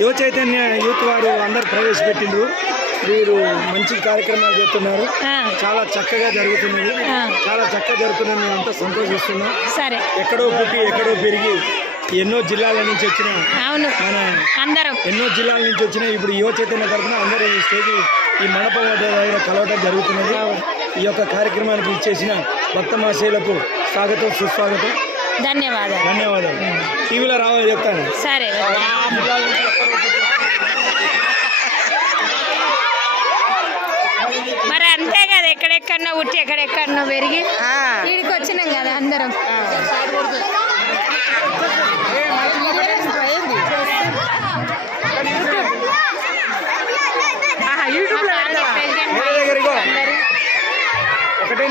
యువ చైతన్య యూత్ వారు అందరు ప్రవేశపెట్టిండ్రు. వీరు మంచి కార్యక్రమాలు చేస్తున్నారు. చాలా చక్కగా జరుగుతున్నది. చాలా చక్కగా జరుగుతున్నది. మేము అంతా సంతోషిస్తున్నాం. సరే, ఎక్కడో పుట్టి ఎక్కడో పెరిగి ఎన్నో జిల్లాల నుంచి వచ్చిన ఎన్నో జిల్లాల నుంచి వచ్చిన ఇప్పుడు యువ చైతన్య తరఫున అందరూ ఈ స్టేజ్ ఈ మండపం దగ్గర కలవటం జరుగుతున్నది. ఈ యొక్క కార్యక్రమానికి ఇచ్చేసిన భక్త మహాశయులకు స్వాగతం, సుస్వాగతం, ధన్యవాదాలు. టీవీలో రావాలి చెప్తాను. సరే, మరి అంతే కదా, ఎక్కడెక్కడో ఉట్టి ఎక్కడెక్కడో పెరిగి వీడికి వచ్చినాం కదా అందరం. ఒకటే